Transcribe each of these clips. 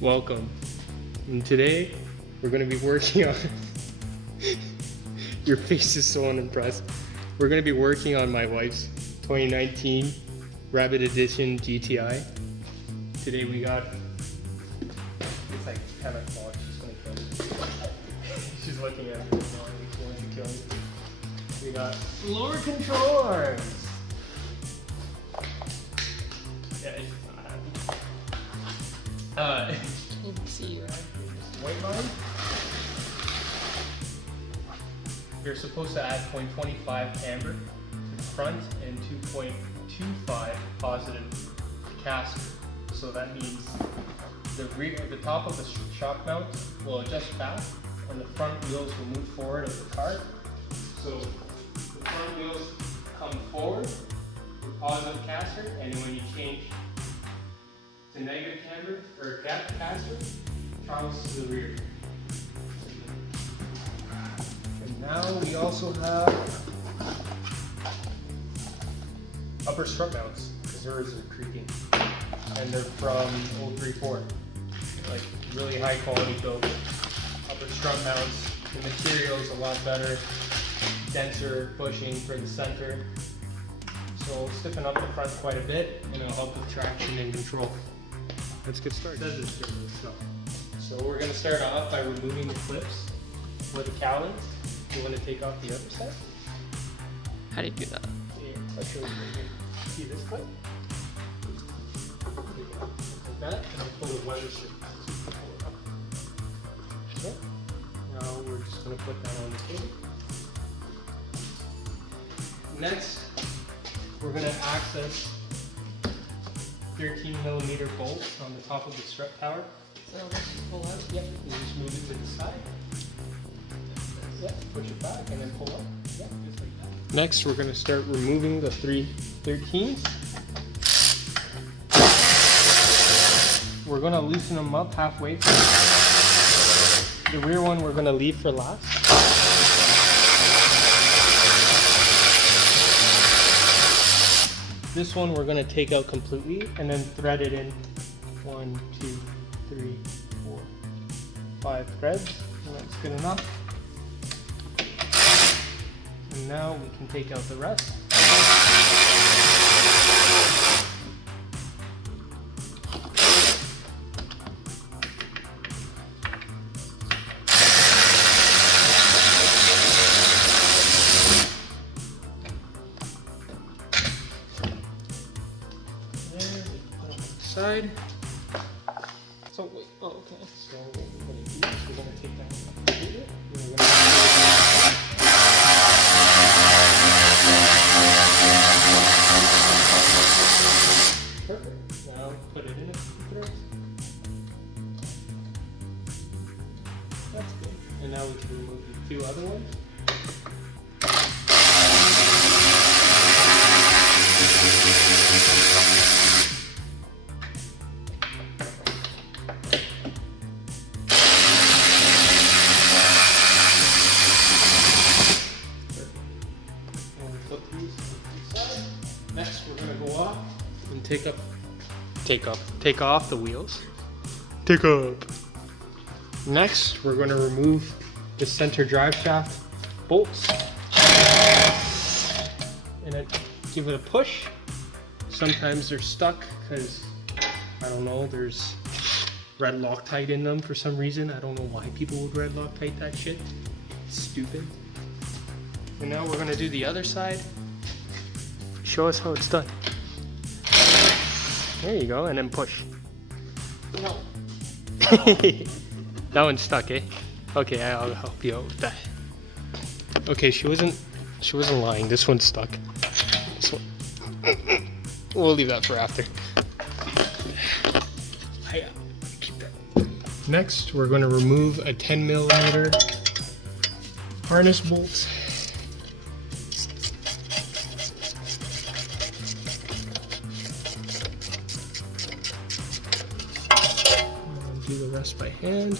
Welcome. And today we're going to be working on your face is so unimpressed. We're going to be working on my wife's 2019 Rabbit Edition GTI. Today we got, it's like 10 o'clock, she's going to kill me. She's looking at me, she's going to kill me. We got Whitline Control Arms. Yeah, it's not happy. Can't see you. Whitline. You're supposed to add 0.25 camber to the front and 2.25 positive caster. So that means the top of the shock mount will adjust back and the front wheels will move forward of the car. So the front wheels come forward with positive caster, and when you change to negative camber or gap caster, travels to the rear. And now we also have upper strut mounts, because hers are creaking. And they're from 034. Like really high quality build. Upper strut mounts. The material is a lot better. Denser bushing for the center. So it'll stiffen up the front quite a bit and it'll help with traction and control. Let's get started. It does this stuff. So we're going to start off by removing the clips where the cowl is. You want to take off the other side? How do you do that? Yeah, I'll show you right here. See this clip? Like that, and then pull the weather strip. Okay. Now we're just going to put that on the table. Next, we're going to access 13mm bolts on the top of the strut tower. So let's just pull out. Yep, you just move it to the side. Yep, push it back and then pull up. Yep, just like that. Next, we're going to start removing the 3 13s. We're going to loosen them up halfway. The rear one we're going to leave for last. This one we're going to take out completely and then thread it in 1, 2, 3, 4, 5 threads. And that's good enough. And now we can take out the rest. Side. So wait, oh okay. So what we're going to do is we're going to take that computer and we're going to perfect. Now put it in a thread. That's good. And now we can remove the 2 other ones. Next, we're going to go off and take off the wheels. Take up. Next, we're going to remove the center drive shaft bolts and then give it a push. Sometimes they're stuck because, I don't know, there's red Loctite in them for some reason. I don't know why people would red Loctite that shit. It's stupid. And now we're going to do the other side. Show us how it's done. There you go, and then push. No. That one's stuck, eh? Okay, I'll help you out with that. Okay, she wasn't lying. This one's stuck. This one. We'll leave that for after. Next, we're going to remove a 10mm harness bolt. Do the rest by hand.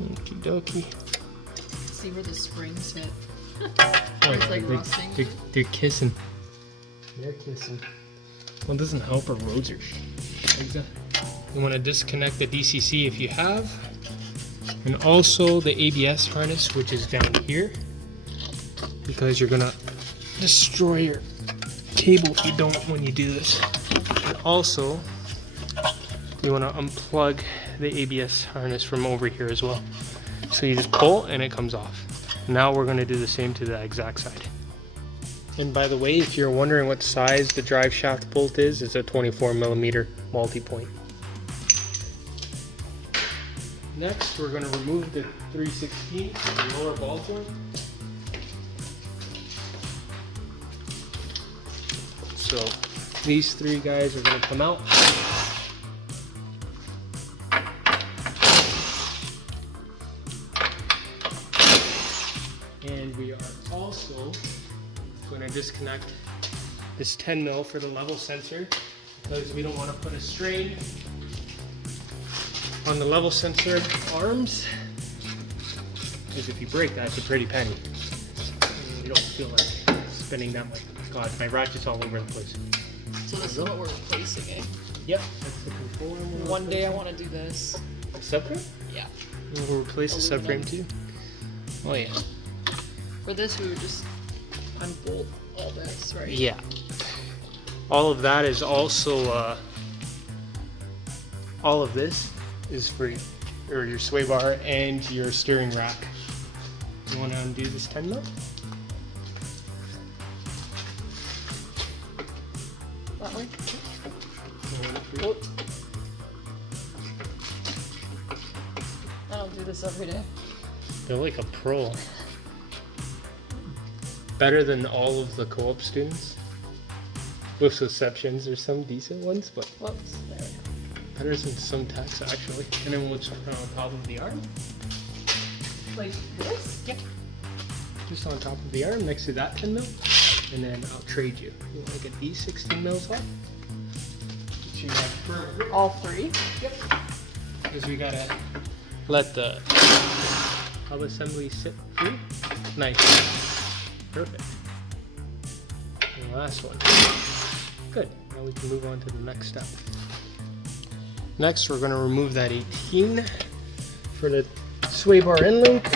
Okie dokie. See where the springs hit. It's like rusting. They're kissing. They're kissing. Well, it doesn't help our roads are like that. You want to disconnect the DCC if you have. And also the ABS harness, which is down here. Because you're going to destroy your cable if you don't when you do this. And also, you want to unplug the ABS harness from over here as well. So you just pull and it comes off. Now we're going to do the same to the exact side. And by the way, if you're wondering what size the drive shaft bolt is, it's a 24mm multi-point. Next, we're going to remove the 316, the lower ball joint. So these three guys are going to come out. And we are also going to disconnect this 10mm for the level sensor because we don't want to put a strain on the level sensor arms, because if you break that, it's a pretty penny. And you don't feel like spinning that much. God, my ratchet's all over the place. So this is what we're replacing, eh? Yep, that's the control arm. One day I want to do this. A subframe? Yeah. We'll replace the subframe too? Oh yeah. For this, we would just unbolt all this, right? Yeah. All of that is also, all of this is for your sway bar and your steering rack. You want to undo this 10mm? That way? Oh. I don't do this every day. They're like a pro. Better than all of the co-op students. With exceptions, there's some decent ones, but Whoops, there we go. better than some techs actually. And then we'll just put it on top of the arm. Like this? Yep. Just on top of the arm next to that 10mm. And then I'll trade you. You want to get these 16mm off? So you have for All three? Yep. Because we gotta let the hub assembly sit through. Nice. Perfect. And the last one. Good. Now we can move on to the next step. Next, we're going to remove that 18 for the sway bar end link.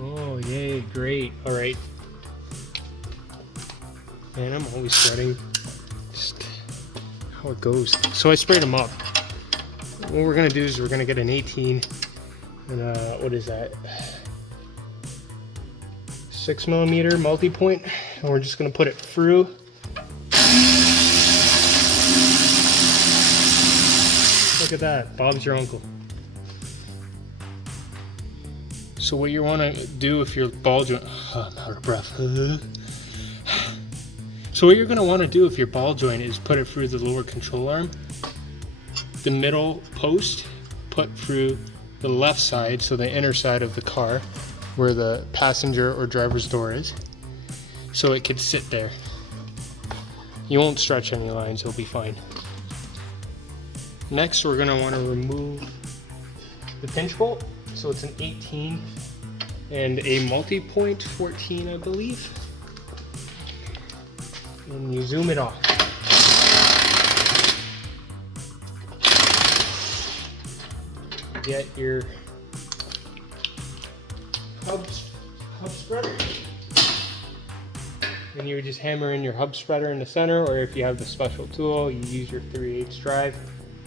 Oh, yay, great. All right. And I'm always sweating. Just how it goes. So I sprayed them up. What we're going to do is we're going to get an 18 and what is that? 6mm multi-point, and we're just going to put it through. Look at that, Bob's your uncle. So what you want to do if your ball joint, I'm out of breath. So what you're going to want to do if your ball joint is put it through the lower control arm, the middle post, put through the left side, so the inner side of the car, where the passenger or driver's door is, so it could sit there. You won't stretch any lines, it'll be fine. Next, we're going to want to remove the pinch bolt. So it's an 18 and a multi-point 14, I believe. And you zoom it off. Get your hub spreader. And you would just hammer in your hub spreader in the center, or if you have the special tool, you use your 3/8 drive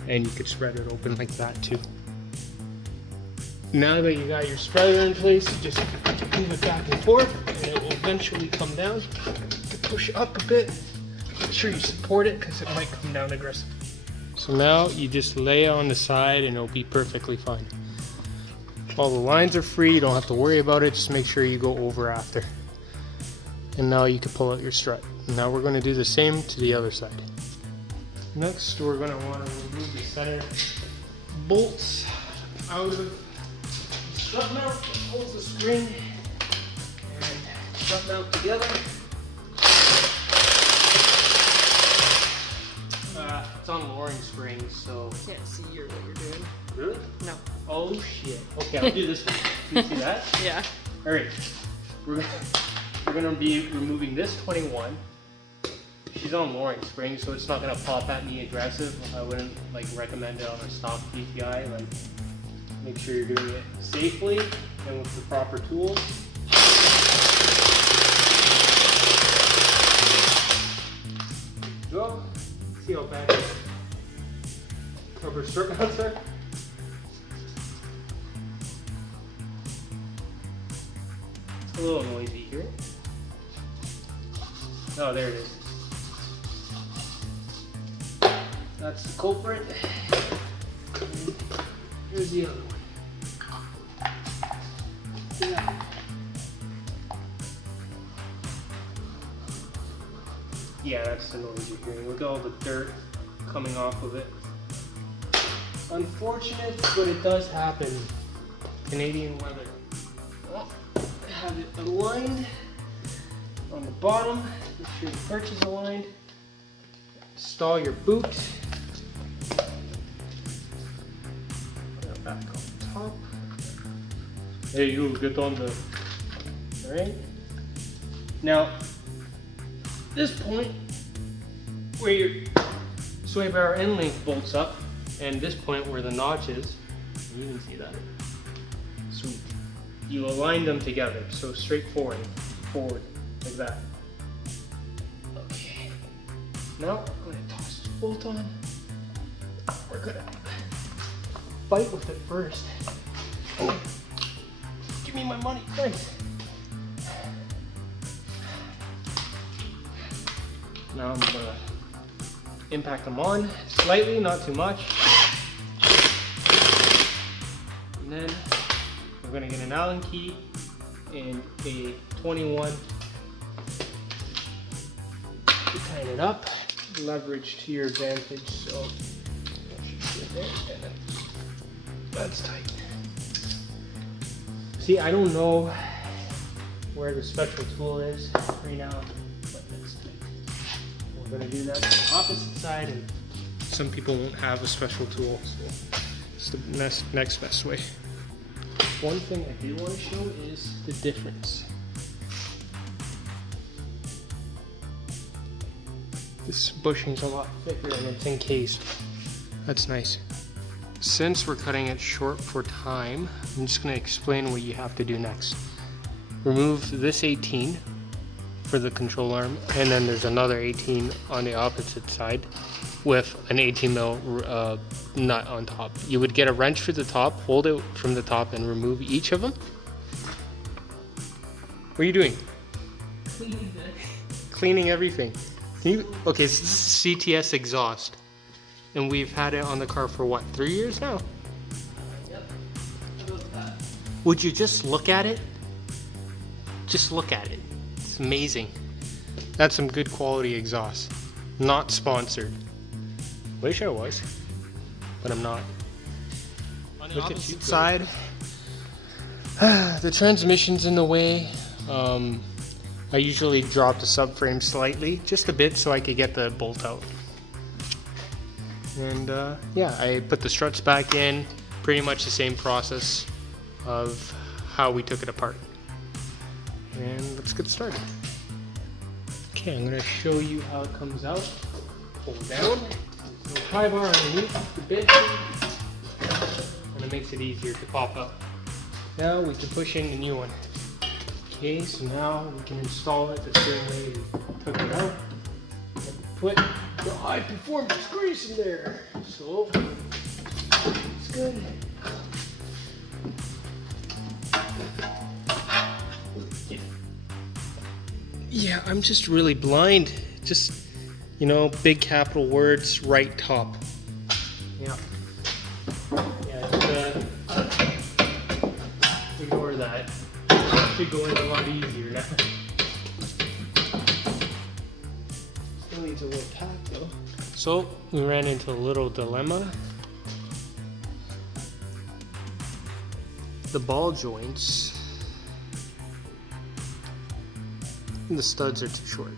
and you could spread it open like that too. Now that you got your spreader in place, you just move it back and forth and it will eventually come down. You can push it up a bit. Make sure you support it because it might come down aggressive. So now you just lay it on the side and it'll be perfectly fine. All the lines are free, you don't have to worry about it, just make sure you go over after. And now you can pull out your strut. Now we're going to do the same to the other side. Next, we're going to want to remove the center bolts out of the strut mount that holds the spring and strut mount together. it's on lowering springs, so. Can't see what you're doing. Really? No. Oh shit. Okay, I'll do this one. Can you see that? Yeah. Alright. We're gonna be removing this 21. She's on lowering springs, so it's not gonna pop at me aggressive. I wouldn't like recommend it on a stock GTI. Like, make sure you're doing it safely and with the proper tools. Go. See how bad rubber strip mounts are. It's a little noisy here. Oh, there it is. That's the culprit. And here's the other one. Yeah. Yeah, that's the noise you're hearing. Look at all the dirt coming off of it. Unfortunate, but it does happen. Canadian weather. Oh, have it aligned on the bottom. Make sure the perch is aligned. Install your boot. Put it back on top. There you go, get on the. Alright. Now, this point where your sway bar end length bolts up, and this point where the notch is, you can see that. Sweet. You align them together, so straight forward, like that. Okay. Now I'm gonna toss this bolt on. We're gonna fight with it first. Oh, give me my money, Christ. Now I'm gonna impact them on slightly, not too much. And then we're gonna get an Allen key and a 21 to tighten it up. Leverage to your advantage, so that should be there, and then that's tight. See, I don't know where the special tool is right now, but that's tight. We're gonna do that on the opposite side, and some people won't have a special tool, so it's the next best way. One thing I do want to show is the difference. This bushing's a lot thicker and it's encased. That's nice. Since we're cutting it short for time, I'm just going to explain what you have to do next. Remove this 18 for the control arm, and then there's another 18 on the opposite side with an 18 mil nut on top. You would get a wrench for the top, hold it from the top, and remove each of them. What are you doing? Cleaning everything. Can you? Okay, so this is CTS exhaust, and we've had it on the car for what, 3 years now? Yep. About that. Would you just look at it? Just look at it. It's amazing. That's some good quality exhaust. Not sponsored. Wish I was, but I'm not. On the opposite side, the transmission's in the way. I usually drop the subframe slightly, just a bit, so I could get the bolt out. And yeah, I put the struts back in. Pretty much the same process of how we took it apart. And let's get started. Okay, I'm going to show you how it comes out. Pull down. So high bar underneath the bed, and it makes it easier to pop out. Now we can push in the new one. Okay, so now we can install it the same way we took it out. And put the high performance grease in there. So it's good. Yeah, I'm just really blind. Just, you know, big capital words, right top. Yeah. Yeah, ignore that. It should go in a lot easier now. Still needs a little tack though. So, we ran into a little dilemma. The ball joints, the studs are too short.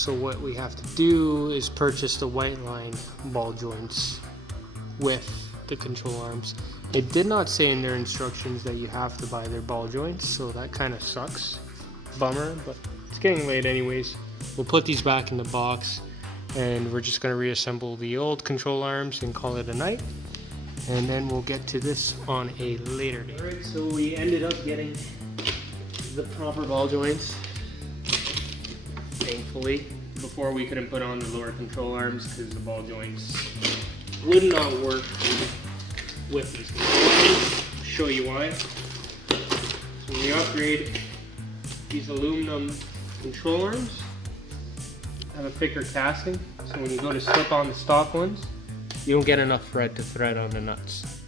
So what we have to do is purchase the Whitline ball joints with the control arms. It did not say in their instructions that you have to buy their ball joints, so that kind of sucks. Bummer, but it's getting late anyways. We'll put these back in the box and we're just going to reassemble the old control arms and call it a night. And then we'll get to this on a later day. Alright, so we ended up getting the proper ball joints, thankfully. Before we couldn't put on the lower control arms because the ball joints would not work with this. I'll show you why. So when you upgrade these aluminum control arms, have a thicker casting, so when you go to slip on the stock ones, you don't get enough thread to thread on the nuts.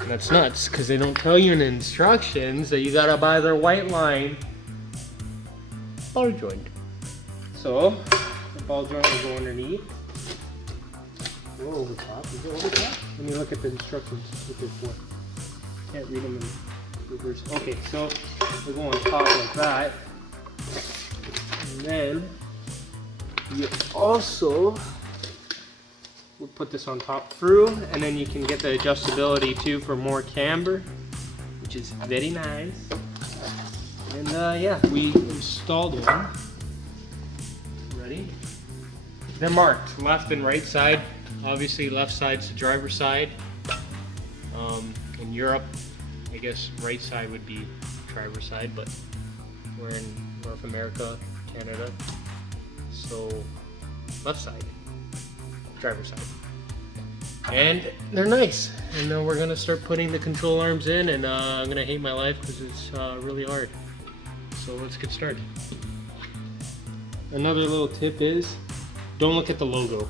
And that's nuts, because they don't tell you in the instructions that you gotta buy their Whitline ball joint. So, the ball joint will go underneath. Go over top. Is it over top? Let me look at the instructions with this one. Can't read them in reverse. Okay, so we'll go on top like that. And then you also we'll put this on top through, and then you can get the adjustability too for more camber, which is very nice. And yeah, we installed one. Ready? They're marked left and right side. Obviously, left side's the driver's side. In Europe, I guess right side would be driver's side, but we're in North America, Canada, so left side, driver's side. And they're nice. And then we're gonna start putting the control arms in, and I'm gonna hate my life because it's really hard. So let's get started. Another little tip is, don't look at the logo.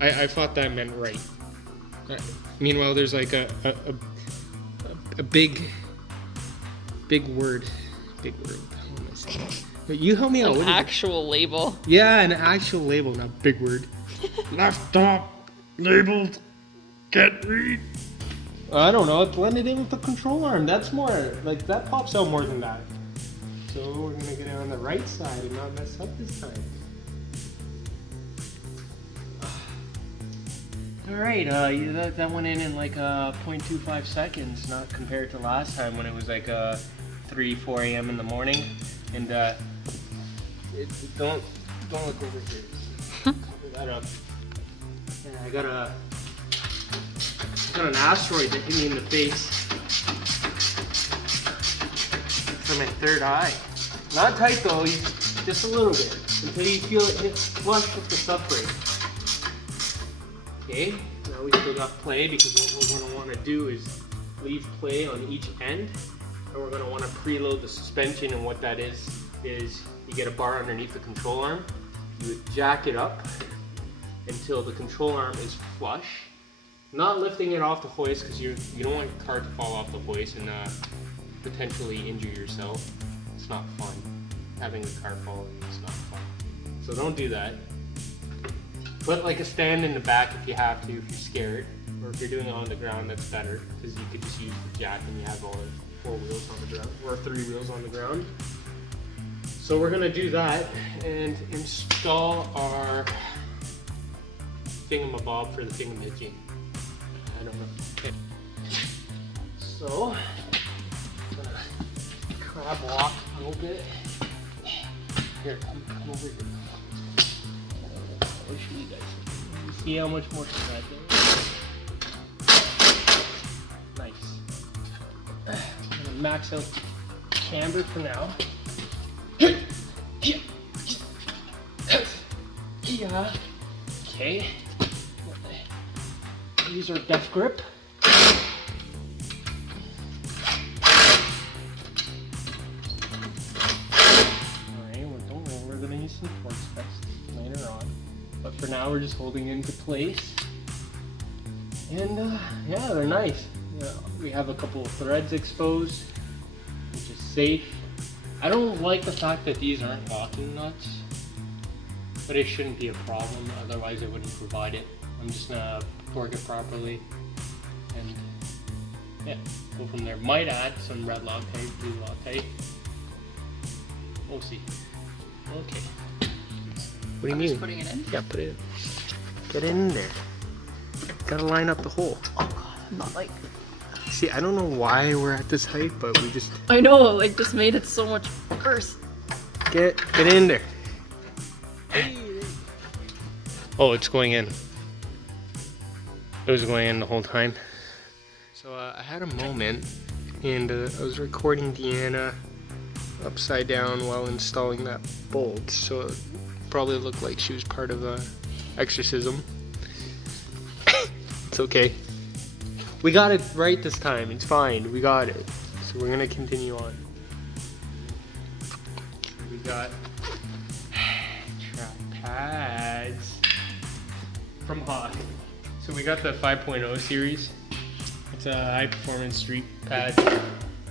I thought that meant right. Meanwhile, there's like a big word. Big word. What am I saying? But you help me out. An actual label. Yeah, an actual label, not big word. Left top labeled. Can't read. I don't know. It blended in with the control arm. That's more like that pops out more than that. So we're gonna get it on the right side and not mess up this time. Alright, that went in like 0.25 seconds, not compared to last time when it was like 3-4 a.m. in the morning. And don't look over here. Cover that up. Yeah, I got an asteroid that hit me in the face from my third eye. Not tight though, just a little bit, until you feel it hit flush with the subframe. Okay, now we still got play, because what we're going to want to do is leave play on each end, and we're going to want to preload the suspension. And what that is you get a bar underneath the control arm, you jack it up until the control arm is flush, not lifting it off the hoist, because you don't want the car to fall off the hoist and potentially injure yourself. It's not fun. Having the car fall is not fun. So don't do that. Put like a stand in the back if you have to, if you're scared, or if you're doing it on the ground, that's better, because you could just use the jack and you have all 4 wheels on the ground, or 3 wheels on the ground. So we're gonna do that and install our thingamabob for the thingamajig. I don't know. Okay. So, I'm gonna crab walk a little bit. Here, come over here. I'll show you guys. You see how much more thread there is? Nice. I'm gonna max out camber for now. Yeah. Okay. Use our death grip. Alright, we're gonna use some torque specs later on. But for now, we're just holding into place. And yeah, they're nice. We have a couple of threads exposed, which is safe. I don't like the fact that these aren't locking nuts, but it shouldn't be a problem, otherwise I wouldn't provide it. I'm just gonna torque it properly and yeah, go from there. Might add some red Loctite, blue Loctite. We'll see. Okay. What do you I'm mean? just putting it in. Yeah, put it in. Get it in there. Gotta line up the hole. Oh god, I'm not like. See, I don't know why we're at this height, but we just I know, like just made it so much worse. get in there. Oh, it's going in. It was going in the whole time. So I had a moment, and I was recording Deanna upside down while installing that bolt, so it probably looked like she was part of a exorcism. It's okay. We got it right this time. It's fine. We got it. So we're gonna continue on. We got track pads from Hawk. So we got the 5.0 series. It's a high performance street pad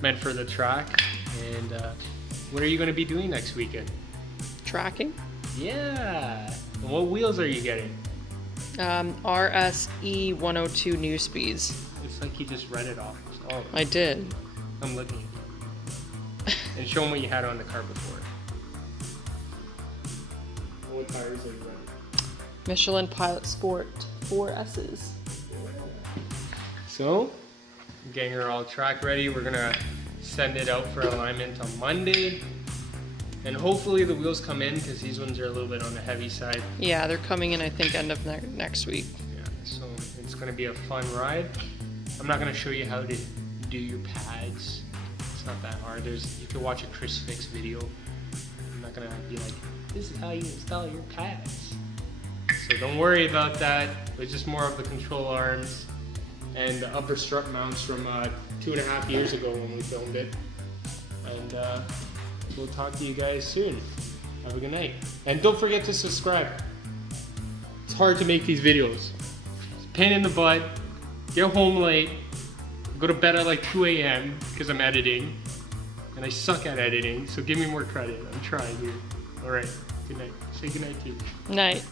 meant for the track. And what are you going to be doing next weekend? Tracking. Yeah. And what wheels are you getting? RSE 102 new speeds. It's like you just read it off. Oh, I did. I'm looking. And show them what you had on the car before. What tires are you running? Michelin Pilot Sport 4S's. So, getting her all track ready. We're gonna send it out for alignment on Monday. And hopefully the wheels come in because these ones are a little bit on the heavy side. Yeah, they're coming in I think end of next week. Yeah, so it's gonna be a fun ride. I'm not gonna show you how to do your pads. It's not that hard. You can watch a Chris Fix video. I'm not gonna be like, this is how you install your pads. So don't worry about that. It's just more of the control arms and the upper strut mounts from 2.5 years ago when we filmed it. And we'll talk to you guys soon. Have a good night. And don't forget to subscribe. It's hard to make these videos. It's a pain in the butt. Get home late. Go to bed at like 2 a.m. because I'm editing. And I suck at editing, so give me more credit. I'm trying here. Alright, good night. Say good night to you. Night.